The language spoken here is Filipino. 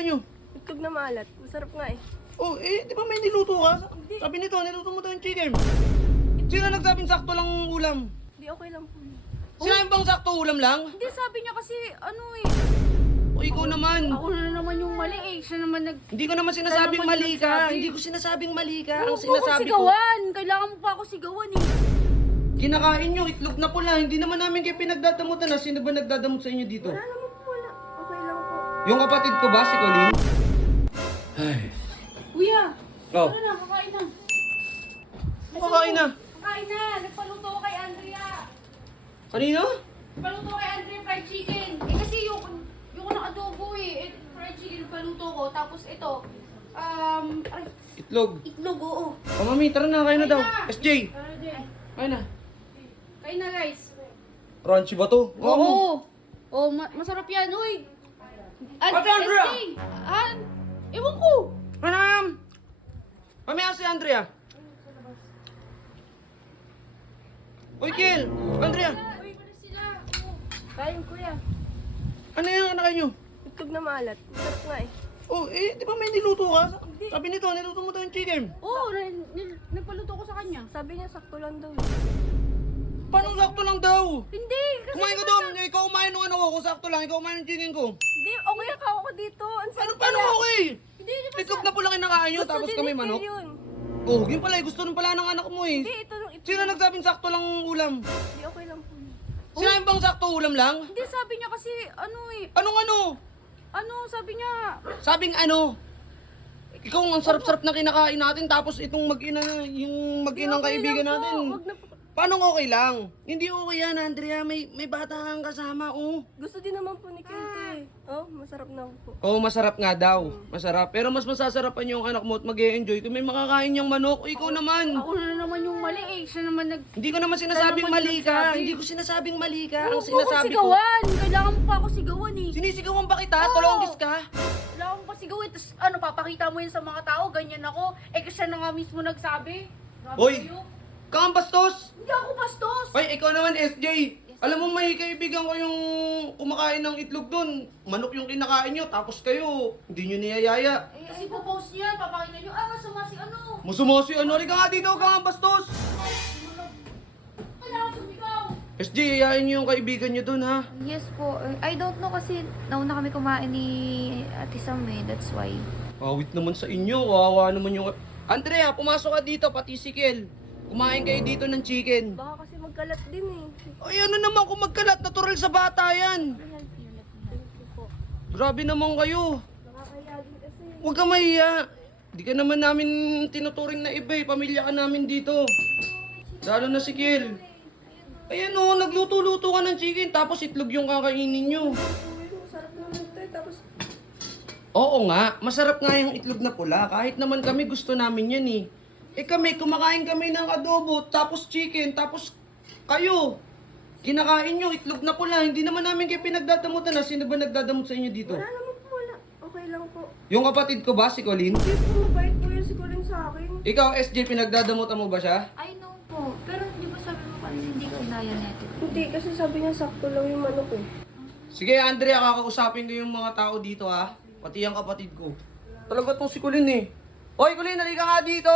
kinakain nyo? Itlog na maalat. Masarap nga eh. Oh, di ba may niluto ka? Sabi nito, niluto mo daw yung chicken. Sino nagsabing sakto lang ulam? Hindi, okay lang po. Sinabi bang sakto ulam lang? Hindi, sabi niya kasi, ano eh. O ikaw naman. Ako na naman yung mali eh. Siya naman Hindi ko naman sinasabing naman mali ka. nagsabi. Hindi ko sinasabing mali ka. Huwag Ang mo ako sinasabi ko, sigawan. Kailangan mo pa ako sigawan eh. kinakain nyo, itlog na pula. Hindi naman namin kayo pinagdadamutan na. Sino ba nagdadamot sa inyo dito? Wala naman po, wala. Okay lang po. Yung kapatid ko ba, si Colleen? Ay. Kuya, Oh, ano na, kakain na. kumakain na. Kakain na. Nagpaluto ko kay Andrea. Kanino? Nagpaluto ko kay Andrea fried chicken. Eh kasi yung ng adobo eh. Fried chicken paluto ko. Tapos ito, ay, Itlog. itlog, oo. O mami, tara na, kain na daw. Kain na. SJ, Tara din. kain na. Kain na guys. Crunchy ba to? Oo. Oh, masarap yan, uy. Ate Andrea! SJ, ewan ko. Manam! Mamaya si Andrea. Uy, Kiel! Andrea! Uy, wala sila. Kain, kuya. Ano yung anak nyo? Itlog na maalat. Masarap nga eh. Oh, di ba may niluto ka? Sabi nito, niluto mo daw yung chicken. Oo, nagpaluto ko sa kanya. Sabi niya sakto lang daw eh. Paano sakto lang daw? Hindi, kasi Kumain ka doon, ikaw kumain ng ano ko, kung sakto lang, ikaw kumain ng chicken ko. Hindi, okay ako dito. Ang Ano, sarap paano kaya. okay? Hindi, di ba Itlog na pula kinakain nyo, Gusto tapos din kami ni Phil manok. yun. Oh, yun pala, gusto nun pala ng anak mo eh. Hindi, ito yung itlog. Sino nagsabing sakto lang ulam? Hindi, okay lang po. Sinabi bang sakto ulam lang? Hindi, sabi niya kasi, ano eh. Anong ano? Ano, sabi niya. Sabing ano? Ikaw ang sarap-sarap na kinakain natin tapos itong mag-ina, yung mag-inang Okay kaibigan lang po. natin. Wag na po. Paano okay lang? Hindi okay yan, Andrea. May bata kang kasama, oh. Gusto din naman po ni Kente. Oh, masarap na po. Oo, masarap nga daw. Masarap. Pero mas masasarapan yung anak mo at mag-e-enjoy kung may makakain niyang manok. O ikaw naman. Ako na naman yung mali eh. Siya naman Hindi ko naman sinasabing naman mali ka. nagsabi. Hindi ko sinasabing mali ka. Ang Huwag mo ako sinasabi ko. sigawan. Kailangan mo pa ako sigawan eh. Sinisigawan ba kita? Oo. Tolongis ka? Kailangan mo pa sigawin. Tapos ano, papakita mo yun sa mga tao. Ganyan ako. Eh kasi siya na nga mismo nagsabi. Grabe Hoy! kayo. Kang bastos! Hindi ako bastos. Hoy, ikaw naman, SJ. Alam mo, may kaibigan ko yung kumakain ng itlog doon. Manok yung kinakain nyo, tapos kayo, hindi nyo niyayaya. Eh, kasi po-post niya. Papakita niyo. Masama si ano. Musumasi, ano? Halika nga dito, kang bastos! Kailangan sumigaw. SJ, yayain nyo yung kaibigan nyo doon, ha? Yes po. I don't know kasi nauna kami kumain ni Ate Sam eh. That's why. Awit naman sa inyo, wawa naman yung... Andrea, pumasok ka dito, pati si Kel. Kumain kayo dito ng chicken. Baka kasi magkalat din eh. Ay, ano naman kung magkalat, natural sa bata yan. Thank you po. Grabe naman kayo. Nakakaya din kasi. Huwag ka mahiya. Di ka naman namin tinuturing na iba eh. Pamilya ka namin dito. Lalo na si Kiel. Ayan o, nagluto-luto ka ng chicken tapos itlog yung kakainin nyo. Uy, masarap naman ito eh. Tapos, Oo nga, masarap nga yung itlog na pula. Kahit naman kami gusto namin yan eh. Eh kami, kumakain kami ng adobo, tapos chicken, tapos kayo. Kinakain nyo, itlog na pula. Hindi naman namin kayo pinagdadamutan na. Sino ba nagdadamot sa inyo dito? wala naman po, wala. Okay lang po. Yung kapatid ko ba, si Colleen? Hindi po, mabait po yun si Colin sa akin. Ikaw, SJ, pinagdadamutan mo ba siya? I know po. Pero di ba sabi mo kanina hindi ka inaya ni Ate? Hindi, kasi sabi niya sakto lang yung manok eh. Sige, Andrea, kakausapin ko yung mga tao dito ha. Pati yung kapatid ko. Talaga tong si Colleen eh. Hoy, Colleen, halika nga dito.